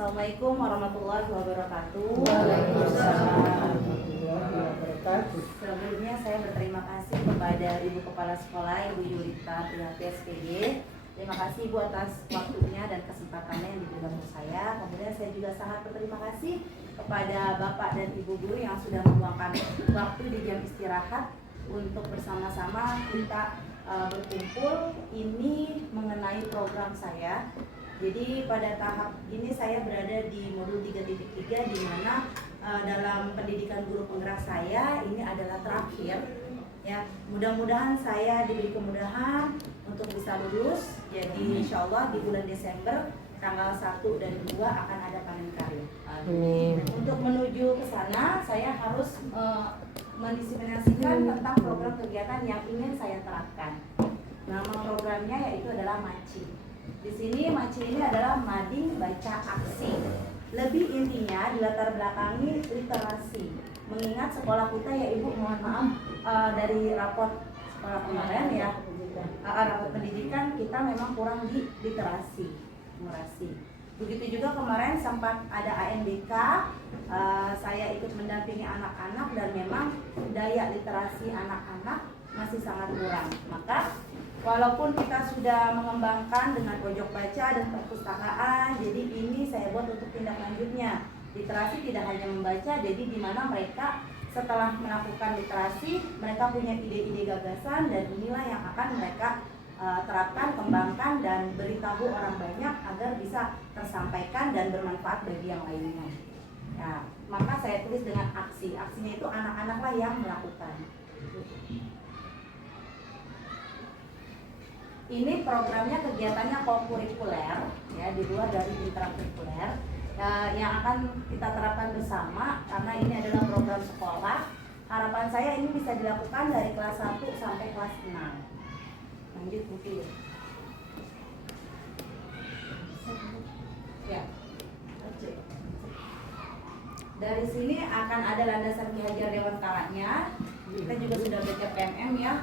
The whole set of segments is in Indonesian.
Assalamualaikum warahmatullahi wabarakatuh. Waalaikumsalam warahmatullahi wabarakatuh. Sebelumnya saya berterima kasih kepada Ibu Kepala Sekolah Ibu Yulita Priyati SPG. Terima kasih Ibu atas waktunya dan kesempatannya yang diberikan untuk saya. Kemudian saya juga sangat berterima kasih kepada Bapak dan Ibu guru yang sudah meluangkan waktu di jam istirahat untuk bersama-sama kita berkumpul ini mengenai program saya. Jadi pada tahap ini saya berada di modul 3.3 di mana dalam pendidikan guru penggerak saya ini adalah terakhir. Ya, mudah-mudahan saya diberi kemudahan untuk bisa lulus. Jadi insya Allah di bulan Desember tanggal 1 dan 2 akan ada panen karya. Untuk menuju ke sana saya harus mendiseminasikan tentang program kegiatan yang ingin saya terapkan. Nama programnya yaitu adalah MACI. Di sini MACI ini adalah Mading Baca Aksi. Lebih intinya dilatar belakangi literasi. Mengingat sekolah kita ya Ibu, mohon maaf dari raport sekolah kemarin ya, raport pendidikan kita memang kurang di literasi, numerasi. Begitu juga kemarin sempat ada ANBK, saya ikut mendampingi anak-anak dan memang daya literasi anak-anak masih sangat kurang. Maka walaupun kita sudah mengembangkan dengan pojok baca dan perpustakaan, jadi ini saya buat untuk tindak lanjutnya. Literasi tidak hanya membaca, jadi di mana mereka setelah melakukan literasi, mereka punya ide-ide gagasan dan inilah yang akan mereka terapkan, kembangkan dan beritahu orang banyak agar bisa tersampaikan dan bermanfaat bagi yang lainnya. Ya, maka saya tulis dengan aksi. Aksinya itu anak-anaklah yang melakukan. Ini programnya kegiatannya kokurikuler, ya di luar dari intrakurikuler yang akan kita terapkan bersama karena ini adalah program sekolah. Harapan saya ini bisa dilakukan dari kelas 1 sampai kelas 6. Lanjut mungkin. Ya. Dari sini akan ada landasan Ki Hajar Dewantaranya. Kita juga sudah baca PMM ya.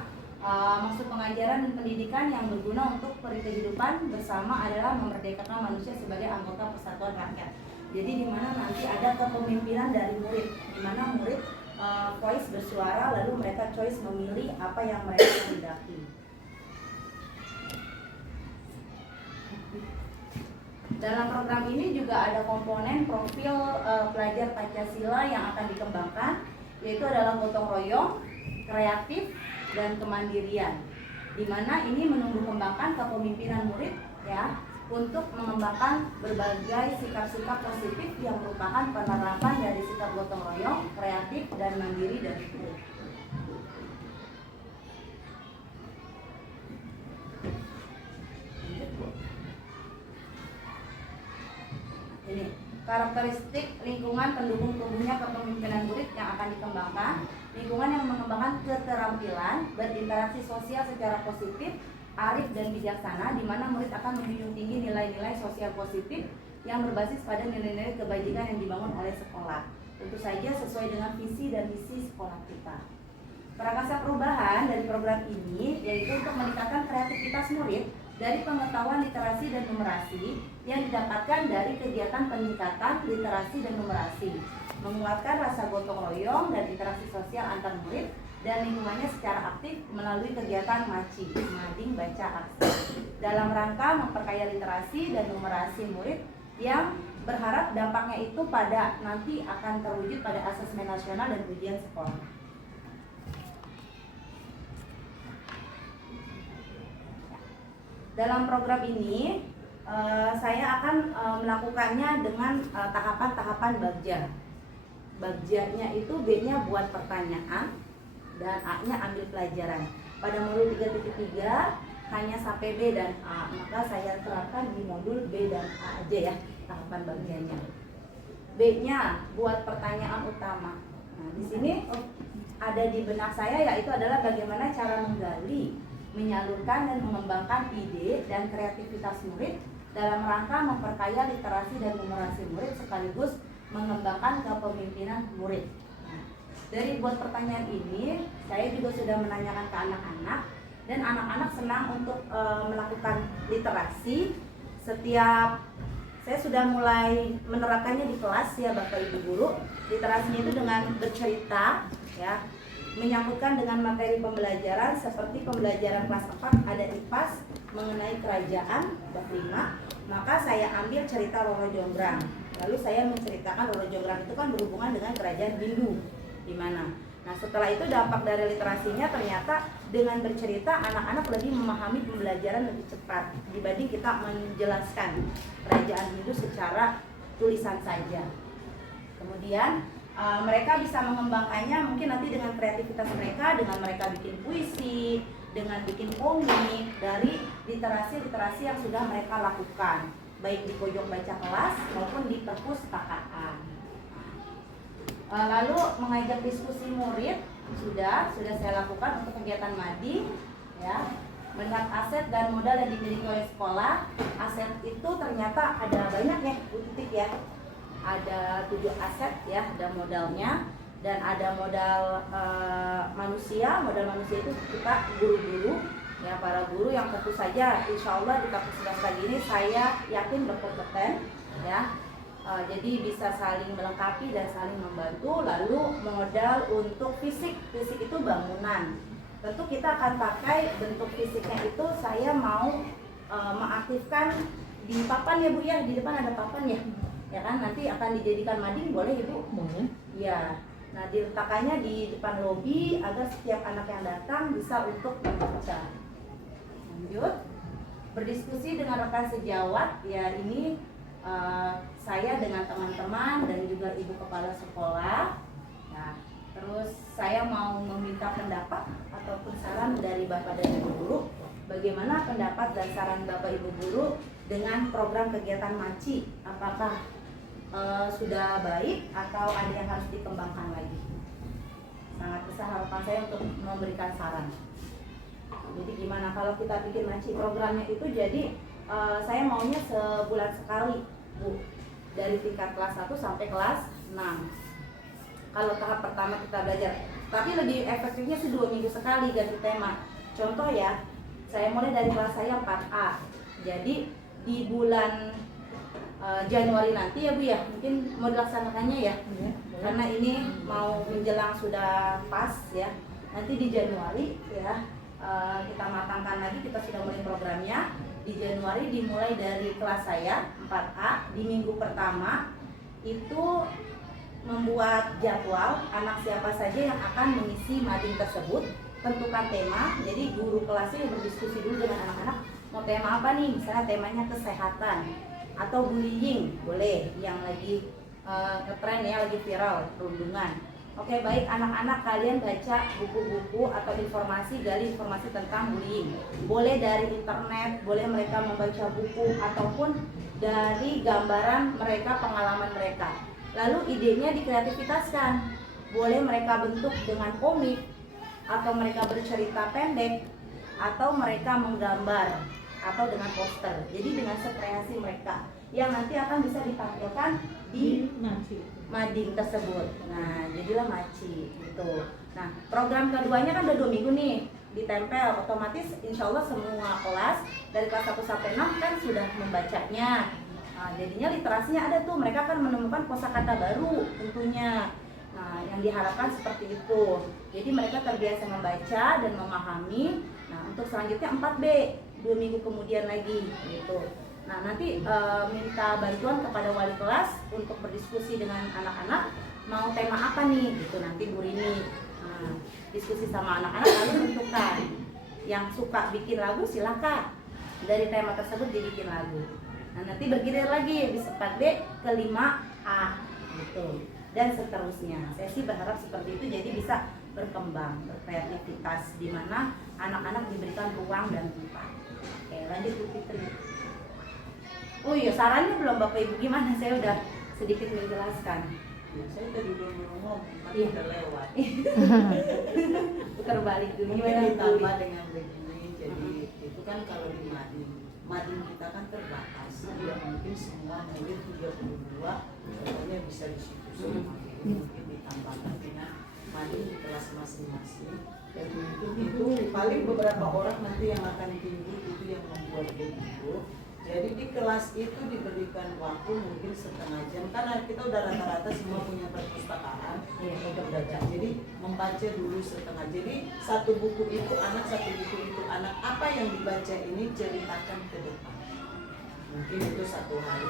Maksud pengajaran dan pendidikan yang berguna untuk kehidupan bersama adalah memerdekakan manusia sebagai anggota persatuan rakyat. Jadi di mana nanti ada kepemimpinan dari murid, di mana murid voice bersuara lalu mereka choice memilih apa yang mereka kehendaki. Dalam program ini juga ada komponen profil pelajar Pancasila yang akan dikembangkan, yaitu adalah gotong royong, kreatif, dan kemandirian, di mana ini menumbuh kembangkan kepemimpinan murid ya untuk mengembangkan berbagai sikap-sikap positif yang merupakan penerapan dari sikap gotong royong, kreatif, dan mandiri dari murid. Ini karakteristik lingkungan pendukung tumbuhnya kepemimpinan murid yang akan dikembangkan. Lingkungan yang mengembangkan keterampilan berinteraksi sosial secara positif, arif dan bijaksana, di mana murid akan menjunjung tinggi nilai-nilai sosial positif yang berbasis pada nilai-nilai kebajikan yang dibangun oleh sekolah. Tentu saja sesuai dengan visi dan misi sekolah kita. Prakasa perubahan dari program ini yaitu untuk meningkatkan kreativitas murid dari pengetahuan literasi dan numerasi yang didapatkan dari kegiatan peningkatan literasi dan numerasi, menguatkan rasa gotong royong dan interaksi sosial antar murid dan lingkungannya secara aktif melalui kegiatan MACI, Mading Baca Aksi, dalam rangka memperkaya literasi dan numerasi murid yang berharap dampaknya itu pada nanti akan terwujud pada asesmen nasional dan ujian sekolah. Dalam program ini saya akan melakukannya dengan tahapan-tahapan bagja. Bagjanya itu B-nya buat pertanyaan dan A-nya ambil pelajaran. Pada modul 3.3 hanya sampai B dan A, maka saya terapkan di modul B dan A aja ya tahapan bagjanya. B-nya buat pertanyaan utama. Nah, di sini ada di benak saya yaitu adalah bagaimana cara menggali, menyalurkan dan mengembangkan ide dan kreativitas murid dalam rangka memperkaya literasi dan numerasi murid sekaligus mengembangkan kepemimpinan murid. Nah, dari buat pertanyaan ini, saya juga sudah menanyakan ke anak-anak dan anak-anak senang untuk melakukan literasi. Setiap saya sudah mulai menerapkannya di kelas ya Bapak Ibu guru. Literasinya itu dengan bercerita ya, menyangkutkan dengan materi pembelajaran seperti pembelajaran kelas 4 ada IPAS mengenai kerajaan bab 5, maka saya ambil cerita Roro Jonggrang. Lalu saya menceritakan Roro Jonggrang itu kan berhubungan dengan kerajaan Hindu di mana. Nah, setelah itu dampak dari literasinya ternyata dengan bercerita anak-anak lebih memahami pembelajaran lebih cepat dibanding kita menjelaskan kerajaan Hindu secara tulisan saja. Kemudian mereka bisa mengembangkannya mungkin nanti dengan kreativitas mereka, dengan mereka bikin puisi, dengan bikin komik dari literasi-literasi yang sudah mereka lakukan, baik di pojok baca kelas maupun di perpustakaan. Lalu mengajak diskusi murid sudah saya lakukan untuk kegiatan mading ya, melihat aset dan modal yang dimiliki oleh sekolah. Aset itu ternyata ada banyak ya Bu Titik ya, ada 7 aset ya, ada modalnya dan ada modal manusia. Modal manusia itu kita guru-guru ya, para guru yang tentu saja insya Allah di kampus 11 pagi ini saya yakin berkompeten ya. Jadi bisa saling melengkapi dan saling membantu. Lalu modal untuk fisik itu bangunan. Tentu kita akan pakai bentuk fisiknya itu saya mau mengaktifkan di papan ya Bu ya, di depan ada papan ya, ya kan nanti akan dijadikan mading boleh Ibu? Boleh. Ya. Nah diletakkannya di depan lobi agar setiap anak yang datang bisa untuk membaca. Lanjut, berdiskusi dengan rekan sejawat ya, ini saya dengan teman-teman dan juga ibu kepala sekolah. Nah, terus saya mau meminta pendapat ataupun saran dari Bapak dan Ibu guru. Bagaimana pendapat dan saran Bapak Ibu guru dengan program kegiatan MACI? Apakah sudah baik atau ada yang harus dikembangkan lagi? Sangat besar harapan saya untuk memberikan saran. Jadi gimana kalau kita bikin MACI programnya itu jadi saya maunya sebulan sekali Bu, dari tingkat kelas 1 sampai kelas 6. Kalau tahap pertama kita belajar, tapi lebih efektifnya 2 minggu sekali ganti tema. Contoh ya, saya mulai dari kelas saya 4A. Jadi di bulan Januari nanti ya Bu ya, mungkin mau dilaksanakannya ya, karena ini mau menjelang sudah pas ya. Nanti di Januari ya kita matangkan lagi, kita sudah mulai programnya. Di Januari dimulai dari kelas saya 4A. Di minggu pertama itu membuat jadwal anak siapa saja yang akan mengisi mading tersebut, tentukan tema. Jadi guru kelasnya berdiskusi dulu dengan anak-anak mau tema apa nih, misalnya temanya kesehatan atau bullying boleh, yang lagi ngetren ya, lagi viral perundungan. Oke baik, anak-anak kalian baca buku-buku atau gali informasi tentang bullying. Boleh dari internet, boleh mereka membaca buku ataupun dari gambaran mereka, pengalaman mereka. Lalu idenya dikreativitaskan. Boleh mereka bentuk dengan komik, atau mereka bercerita pendek, atau mereka menggambar, atau dengan poster. Jadi dengan sekreasi mereka yang nanti akan bisa ditampilkan di mading tersebut. Nah, jadilah MACI gitu. Nah, program keduanya kan udah 2 minggu nih ditempel, otomatis insya Allah semua kelas dari kelas 1 sampai 6 kan sudah membacanya. Nah, jadinya literasinya ada tuh, mereka akan menemukan kosakata baru tentunya. Nah, yang diharapkan seperti itu. Jadi mereka terbiasa membaca dan memahami. Nah, untuk selanjutnya 4B, 2 minggu kemudian lagi gitu. Nah nanti minta bantuan kepada wali kelas untuk berdiskusi dengan anak-anak mau tema apa nih gitu, nanti Bu Rini diskusi sama anak-anak lalu tentukan. Yang suka bikin lagu silakan dari tema tersebut dibikin lagu. Nah nanti bergilir lagi di 4B ke 5A gitu dan seterusnya. Saya sih berharap seperti itu, jadi bisa berkembang, berkreativitas di mana anak-anak diberikan ruang dan tempat. Oke, lanjut Bu Fitri. Oh iya, sarannya belum Bapak Ibu gimana? Saya udah sedikit menjelaskan. Ya, saya tadi udah ngomong, tapi udah lewat. Putar balik dulu. Mungkin Gimana ditambah dengan begini, jadi itu kan kalau di mading kita kan terbatas. Ya mungkin semua murid 32 contohnya bisa di situ semua. Mungkin ditambahkan dengan mading di kelas masing-masing. Dan itu paling beberapa orang nanti yang akan tinggi itu yang membuat begitu. Jadi di kelas itu diberikan waktu mungkin setengah jam karena kita udah rata-rata semua punya perpustakaan untuk baca. Jadi membaca dulu setengah. Jadi satu buku itu anak, satu buku itu anak. Apa yang dibaca ini ceritakan ke depan. Mungkin itu satu hari.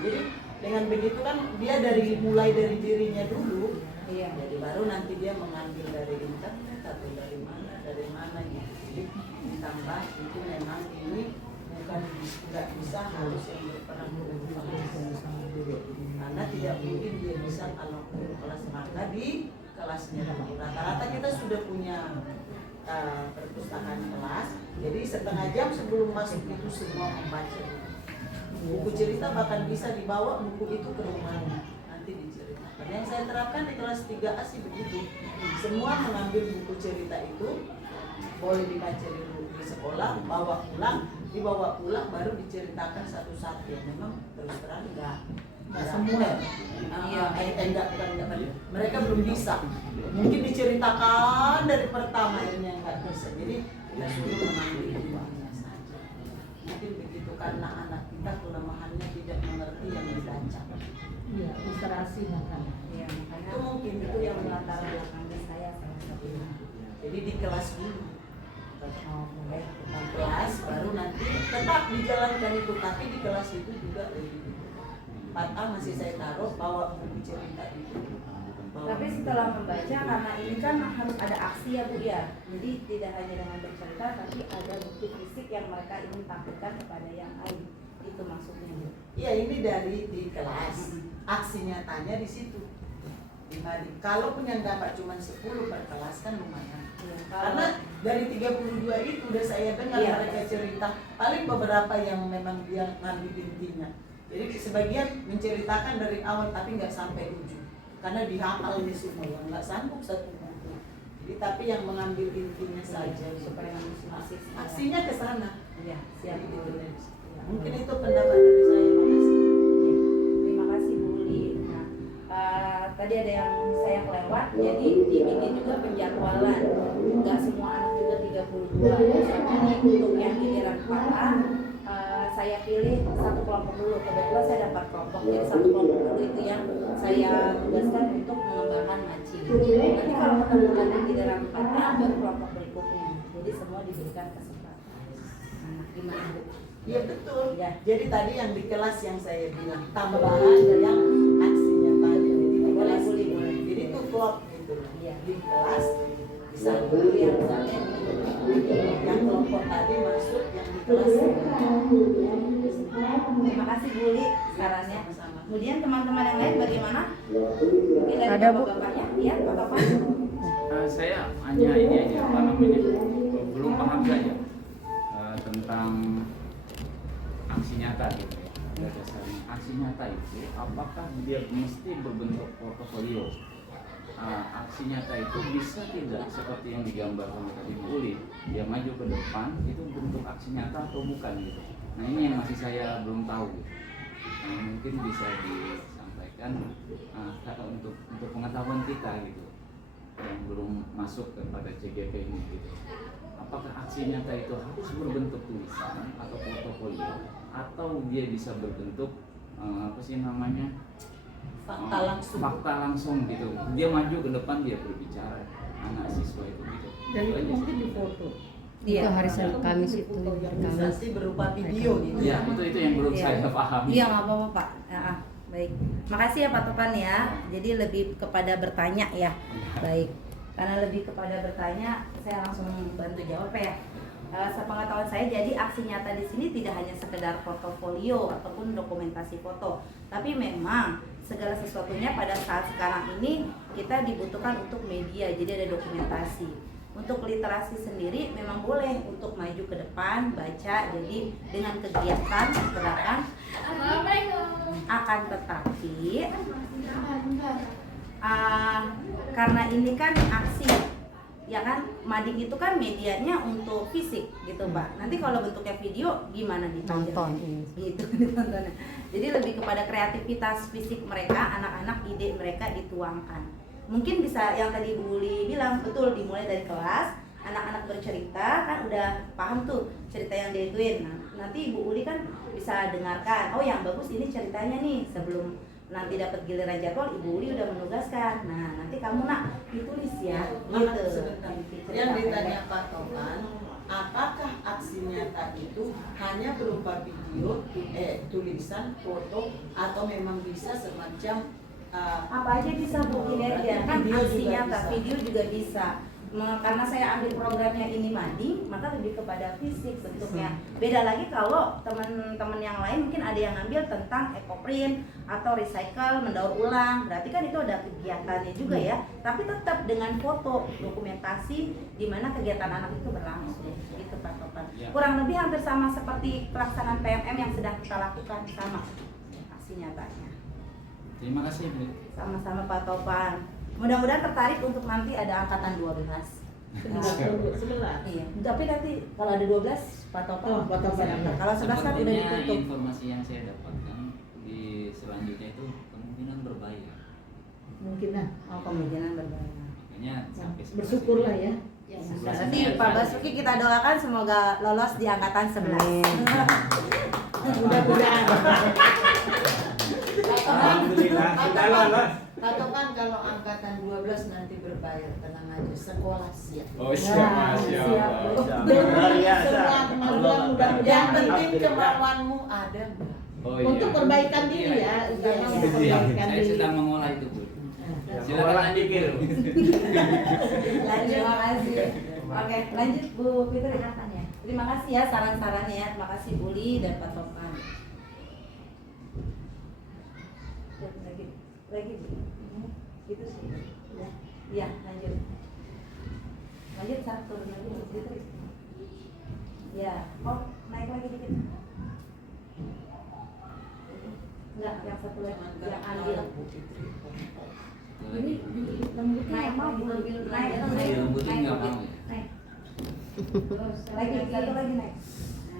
Jadi dengan begitu kan dia mulai dari dirinya dulu. Iya. Jadi baru nanti dia mengambil dari internet atau dari mana gitu. Jadi ditambah itu memang ini bukan nggak bisa harus yang berperan karena tidak mungkin dia bisa kalau kelas maka di kelasnya dulu. Rata-rata kita sudah punya perpustakaan kelas, jadi setengah jam sebelum masuk itu semua membaca buku cerita, bahkan bisa dibawa buku itu ke rumahnya nanti diceritakan. Yang saya terapkan di kelas 3A sih begitu, semua mengambil buku cerita itu boleh dibaca di sekolah, dibawa pulang baru diceritakan satu-satu. Ya memang terus terang enggak semua. Bukan. Mereka belum bisa. Mungkin diceritakan dari pertama akhirnya enggak bisa. Jadi kita suruh mengambil buahnya saja. Mungkin begitu karena anak kita kelemahannya tidak mengerti yang dibaca. Iya, literasi kan. Iya, makanya Itu mungkin itu yang melatar belakangi saya salah satunya. Jadi di kelas dulu. Oh, boleh. Di kelas baru nanti tetap dijalankan itu, tapi di kelas itu juga lebih 4A masih saya taruh bawa buku cerita itu. Tapi setelah membaca, karena ini kan harus ada aksi ya Bu ya. Jadi tidak hanya dengan bercerita, tapi ada bukti fisik yang mereka ingin tampilkan kepada yang lain. Itu maksudnya Bu. Iya, ini dari di kelas. Aksi nyatanya di situ. Dibanding kalau punya dapat cuma 10 per kelas kan lumayan. Iya, Karena dari 32 itu udah saya dengar Iya. mereka cerita, paling beberapa yang memang dia ngambil intinya. Jadi sebagian menceritakan dari awal tapi nggak sampai ujung karena dihafalnya semua, yang nggak sanggup satu buku. Jadi tapi yang mengambil intinya saja supaya masing-masing aksinya ke sana. Iya, siap Jadi Bu. gitu deh. Iya. Mungkin itu pendapat dari saya. Makasih. Terima kasih Bu Li. Nah, tadi ada yang saya kelewat, jadi dibikin juga penjadwalan. Nggak semua anak juga 32. Misalnya nih untuk yang giliran 4A, saya pilih satu kelompok dulu. Kebetulan saya dapat kelompok, jadi satu kelompok dulu itu yang saya tugaskan untuk mengembangkan matching. Nanti kalau kebetulan yang giliran 4A baru kelompok berikutnya. Jadi semua diberikan kesempatan. Nah, gimana Bu? Iya betul. Ya. Jadi tadi yang di kelas yang saya bilang tambahan yang aksinya tadi. Jadi di kelas Boleh. Jadi itu klop gitu. Iya. Di kelas bisa dulu yang misalnya yang kelompok tadi masuk yang di kelas. Terima kasih Bu Li sarannya. Sama-sama. Kemudian teman-teman yang lain bagaimana? Mungkin dari Ada, Bu. bapak-bapaknya, ya Pak Topan. Saya hanya ini aja apa namanya belum paham saja tentang aksi nyata gitu ya. Pada dasarnya aksi nyata itu apakah dia mesti berbentuk portofolio? Aksi nyata itu bisa tidak seperti yang digambarkan tadi Bu Uli, dia maju ke depan itu bentuk aksi nyata atau bukan gitu. Nah ini yang masih saya belum tahu gitu. Mungkin bisa disampaikan untuk pengetahuan kita gitu yang belum masuk kepada CGP ini gitu. Apakah aksi nyata itu harus berbentuk tulisan atau portofolio atau dia bisa berbentuk fakta langsung gitu. Dia maju ke depan, dia berbicara, anak siswa itu gitu. Dan itu mungkin di foto. Iya. Itu hari Kamis itu Organisasi berupa video gitu. Ya itu yang belum Iya. saya pahami. Iya nggak apa-apa Pak. Baik. Makasih ya Pak Topan ya. Jadi lebih kepada bertanya ya. Baik. Karena lebih kepada bertanya, saya langsung bantu jawab ya. Sepengetahuan saya, jadi aksi nyata di sini tidak hanya sekedar portofolio ataupun dokumentasi foto, tapi memang segala sesuatunya pada saat sekarang ini kita dibutuhkan untuk media, jadi ada dokumentasi. Untuk literasi sendiri memang boleh untuk maju ke depan, baca, jadi dengan kegiatan gerakan akan tetapi karena ini kan aksi, ya kan, mading itu kan medianya untuk fisik gitu Mbak. Nanti kalau bentuknya video gimana Nonton, gitu ditontonnya. Jadi lebih kepada kreativitas fisik mereka, anak-anak, ide mereka dituangkan. Mungkin bisa yang tadi Bu Uli bilang betul, dimulai dari kelas, anak-anak bercerita kan udah paham tuh cerita yang dia ituin. Nah, nanti Bu Uli kan bisa dengarkan. Oh yang bagus ini ceritanya nih, sebelum nanti dapat giliran jadwal Ibu Uli udah menugaskan. Nah nanti kamu nak ditulis ya, Maaf, gitu. sebentar. Cerita Yang pendek. ditanya Pak Topan, apakah aksi nyata itu hanya berupa video, tulisan, foto, atau memang bisa semacam Apa aja bisa Bu, ini aja kan Video aksi juga nyata, bisa. video juga bisa. Karena saya ambil programnya ini mading, maka lebih kepada fisik bentuknya. Beda lagi kalau teman-teman yang lain mungkin ada yang ngambil tentang ekoprint atau recycle, mendaur ulang. Berarti kan itu ada kegiatannya juga ya. Tapi tetap dengan foto, dokumentasi di mana kegiatan anak itu berlangsung. Gitu Pak Topan. Ya. Kurang lebih hampir sama seperti pelaksanaan PMM yang sedang kita lakukan, sama aksi nyatanya. Terima kasih Bu. Sama-sama Pak Topan. Mudah-mudahan tertarik untuk nanti ada angkatan 12. Sebelah. Iya. Tapi nanti kalau ada 12 Pak Topan. Oh, Pak Topan. Kalau 11 kan udah Sepertinya ditutup. informasi yang saya dapatkan di selanjutnya itu kemungkinan berbayar. Mungkin lah. Oh, kemungkinan berbayar. Makanya sampai Bersyukurlah ya. Nanti Pak Basuki kita doakan semoga lolos di angkatan 11. Mudah-mudahan. Alhamdulillah sudah lolos. Patokan kalau angkatan 12 nanti berbayar, tenang aja, sekolah siap. Oh siap, siap. siap. Luar biasa. Semua kemampuan mudah-mudahan. Yang penting Alhamdulillah. kemauanmu ada nggak? Oh, Untuk perbaikan diri ya, utama Iya. untuk perbaikan Saya diri. sedang mengolah itu Bu. Ya, Silakan mengolah lanjut dikir. Bu. Lanjut, terima kasih. Oke, lanjut Bu Fitri. Terima kasih ya saran-sarannya ya. Terima kasih Uli dan Pak Topan. Lagi Bu. Itu sih. Ya. Iya, lanjut. Lanjut satu lagi Bu Fitri. Ya, oh naik lagi dikit. Enggak, yang satu lagi yang ambil. Ini naik mau naik Dilembutin nggak mau ya? naik. Terus lagi satu lagi naik.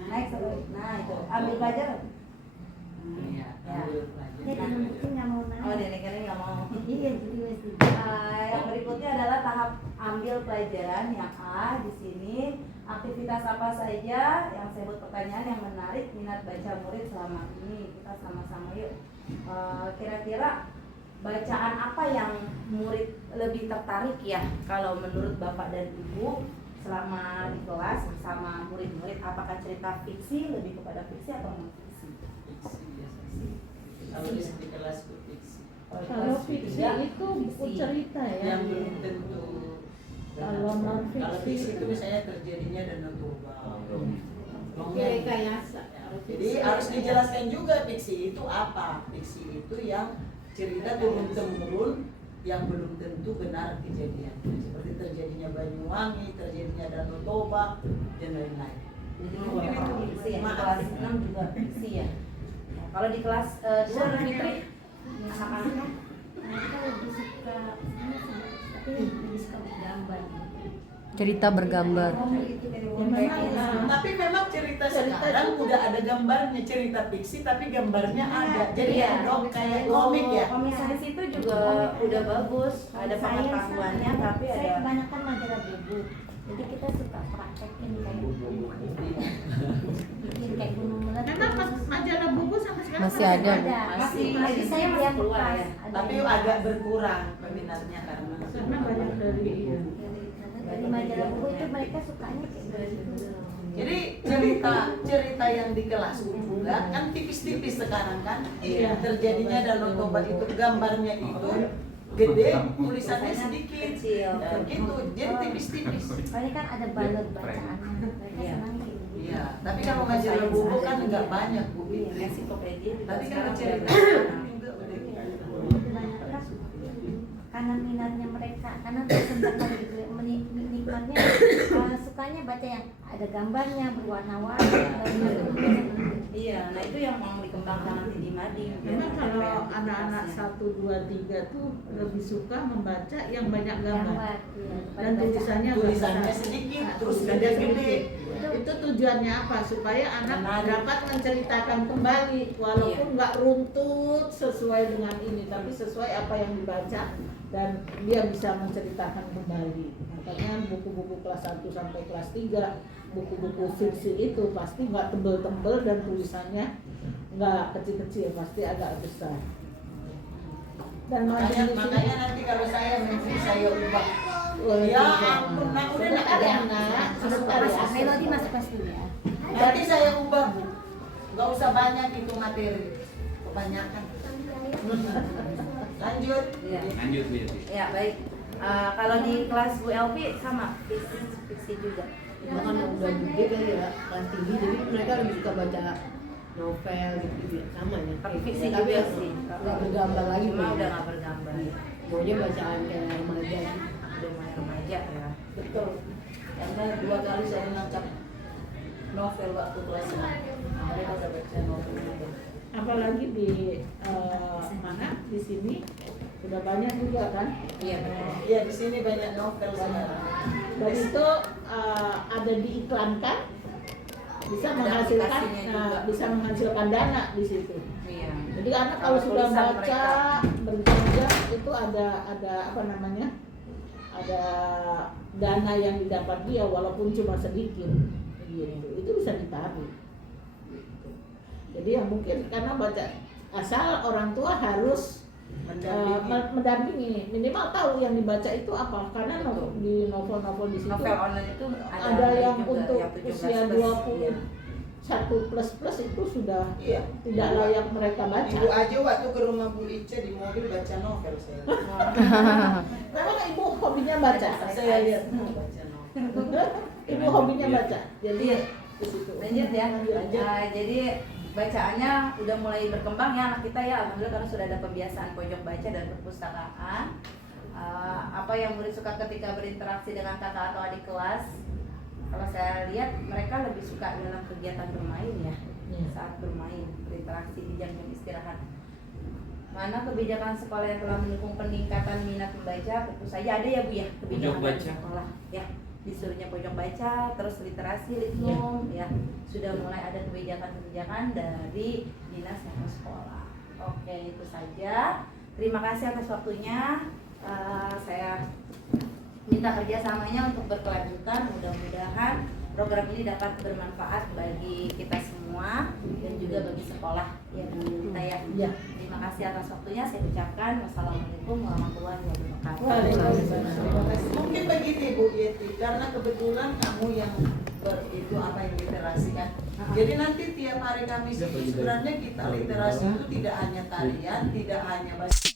Naik satu lagi. Nah itu ambil pelajaran. Iya, Ya. ambil pelajaran. Jadi mungkin nggak mau naik. Oh Nenek nggak mau. Iya jadi mesti. Yang berikutnya adalah tahap ambil pelajaran yang A di sini. Aktivitas apa saja yang saya buat pertanyaan yang menarik minat baca murid selama ini, kita sama-sama yuk. Kira-kira bacaan apa yang murid lebih tertarik ya kalau menurut Bapak dan Ibu selama di kelas bersama murid-murid, apakah cerita fiksi, lebih kepada fiksi atau non fiksi? Fiksi biasa sih. Kalau di kelas fiksi, Kalau fiksi itu buku cerita ya. yang belum tentu. Kalau non Kalau fiksi fiksi itu misalnya terjadinya dan Toba. rekayasa. Jadi harus dijelaskan juga fiksi itu apa. Fiksi itu yang cerita turun temurun yang belum tentu benar kejadian. Seperti terjadinya Banyuwangi, terjadinya Danau Toba dan lain-lain. Jadi mungkin itu fiksi ya, di kelas 6 juga fiksi ya. Nah, kalau di kelas 2 Fitri, anak-anaknya Mereka lebih suka tapi lebih suka gambar. Cerita bergambar. Tapi memang cerita sekarang udah ada gambarnya, cerita fiksi tapi gambarnya ada. Jadi Iya. ya dong kayak komik ya. Komik sains itu juga udah bagus, ada pengetahuannya tapi Saya ada kebanyakan majalah buku. Jadi kita suka praktekin kayak bikin kayak gunung meletus. Memang majalah buku sampai sekarang Masih ada. masih Masih saya saya masih keluar ya. Tapi agak berkurang peminatnya karena karena banyak dari Dari majalah buku itu mereka sukanya kayak gitu. jadi cerita yang di kelas juga kan tipis-tipis sekarang kan. Iya. Terjadinya Danau Toba itu gambarnya itu gede, tulisannya sedikit. Kecil. Ya, gitu, jadi tipis-tipis. Soalnya kan ada balon bacaannya. Mereka Iya. senang kayak gitu. Iya, tapi kalau majalah buku kan nggak banyak Bu. Iya, ensiklopedia juga Tapi sekarang kalau cerita udah banyak. juga udah gitu. Kebanyakan karena minatnya mereka, karena kesempatan gitu menikmatnya sukanya baca yang ada gambarnya berwarna-warni. Iya, nah itu yang mau dikembangkan nanti di Mading. Memang kalau anak-anak 1, 2, 3 tuh lebih suka membaca yang banyak gambar. Iya, Dan tulisannya nggak Tulisannya besar. sedikit, Nah, terus tulisannya gede-gede. Itu tujuannya apa? Supaya anak Menarik. dapat menceritakan kembali walaupun nggak runtut sesuai dengan ini, tapi sesuai apa yang dibaca dan dia bisa menceritakan kembali. Makanya buku-buku kelas 1 sampai kelas 3 buku-buku fiksi itu pasti nggak tebel-tebel dan tulisannya nggak kecil-kecil, pasti agak besar. Dan Makanya, di sini makanya nanti kalau saya menteri saya ubah. boleh Ya juga. ampun, nak udah nak Sebentar ya, ada. Nak. Masuk Sebentar ya. pas Melody masuk pas dulu ya. Nanti saya ubah Bu. Gak usah banyak itu materi. Kebanyakan. Lanjut. Iya. Lanjut Betty. Ya baik. Kalau di kelas Bu Elvi sama fiksi juga. Bahkan udah gede kali ya, kelas tinggi, jadi mereka lebih suka baca novel gitu ya, sama ya. Tapi Kayak fiksi gitu, juga tapi sih. nggak bergambar lagi. Cuma Bang. udah nggak bergambar. Maunya bacaan kayak remaja. Udah mulai remaja ya. Betul. Karena 2 kali saya nangkap novel waktu kelas 6. Mereka udah baca novel itu. Apalagi di mana di sini udah banyak juga kan. Iya betul. Iya di sini banyak novel sekarang. Dan itu ada diiklankan, bisa Ada menghasilkan aplikasinya juga. bisa menghasilkan dana di situ. Iya. Jadi anak kalau Kalau sudah tulisan baca berjam-jam itu ada apa namanya, ada dana yang didapat dia walaupun cuma sedikit, gitu. Itu bisa ditarik. Gitu. Jadi yang mungkin karena baca asal orang tua harus mendampingi, minimal tahu yang dibaca itu apa, karena Betul. di novel-novel di situ Novel online itu ada yang juga, untuk yang 17 usia plus. 21 plus itu sudah Iya. tidak layak mereka baca. Ibu aja waktu ke rumah Bu Ica di mobil baca novel saya. Memang ibu hobinya baca. Saya lihat baca novel. Ibu hobinya baca. Jadi Iya. di situ. Lanjut ya. Lanjut. Jadi bacaannya udah mulai berkembang ya anak kita ya, alhamdulillah karena sudah ada pembiasaan pojok baca dan perpustakaan. Apa yang murid suka ketika berinteraksi dengan kakak atau adik kelas? Kalau saya lihat mereka lebih suka dalam kegiatan bermain ya, saat bermain, berinteraksi di jam-jam istirahat. Mana kebijakan sekolah yang telah mendukung peningkatan minat membaca? Tentu saja ada ya Bu ya, kebijakan Pojok dari baca. sekolah ya. Disuruhnya pojok baca, terus literasi, litnum ya. Sudah mulai ada kebijakan-kebijakan dari dinas maupun sekolah. Oke, itu saja. Terima kasih atas waktunya. Saya minta kerjasamanya untuk berkelanjutan. Mudah-mudahan program ini dapat bermanfaat bagi kita semua dan juga bagi sekolah yang kita ya. Iya. Terima kasih atas waktunya. Saya ucapkan wassalamualaikum warahmatullahi wabarakatuh. Waalaikumsalam. Terima kasih. Mungkin begini Bu Yeti, karena kebetulan kamu yang itu apa yang literasi kan. Jadi nanti tiap hari Kamis itu sebenarnya kita literasi itu tidak hanya tarian, tidak hanya bahasa